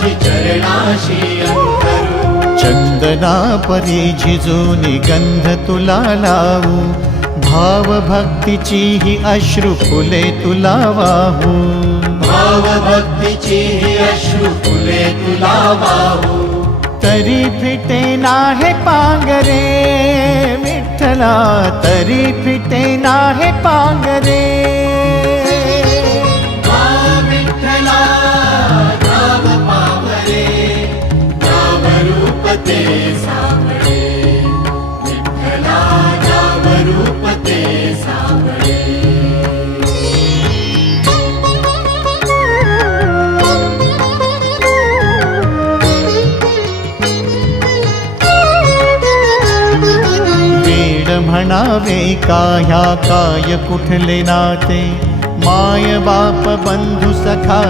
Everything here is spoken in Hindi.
पाशी अंतरू. चंदना परी झिजूनी गंध तुला लावू. भाव भक्तीची ही अश्रू फुले तुला वाहू. भाव भक्तीची ही अश्रू फुले तुला वाहू. तरी फिटे नाहे पांगरे विठ्ठला तरी फिटे नाहे पांगरे ते सावळे विठ्ठला नाव रूप ते सावळे वेड म्हणावे का ह्या काय कुठले नाते माय बाप बंधू सखा